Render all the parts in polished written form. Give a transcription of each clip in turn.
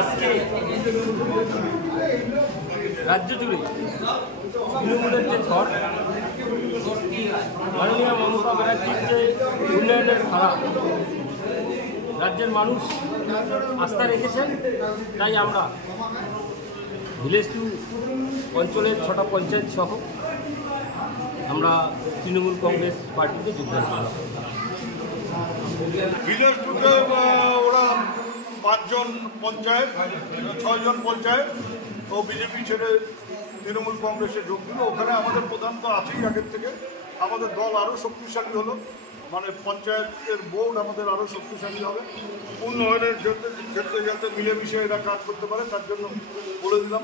আজকে রাজ্য জুড়ে তৃণমূলের যে ঝড়, মাননীয় মমতা ব্যানার্জির যে উন্নয়নের ধারা, রাজ্যের মানুষ আস্থা রেখেছেন। তাই আমরা ভিলেজ টু অঞ্চলের 6টা পঞ্চায়েত সহ আমরা তৃণমূল কংগ্রেস পার্টিতে যোগদান করলাম। ভিলেজ টুতে ওরা 5 জন পঞ্চায়েত, 6 জন পঞ্চায়েত ও বিজেপি ছেড়ে তৃণমূল কংগ্রেসে যোগ দিল। ওখানে আমাদের প্রধান তো আছেই আগের থেকে, আমাদের দল আরও শক্তিশালী হলো, মানে পঞ্চায়েতের বোর্ড আমাদের আরও শক্তিশালী হবে। উন্নয়নের ক্ষেত্রে যাতে মিলেমিশে এরা কাজ করতে পারে তার জন্য বলে দিলাম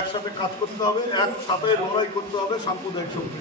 একসাথে কাজ করতে হবে, একসাথে লড়াই করতে হবে সাম্প্রদায়িক শক্তি।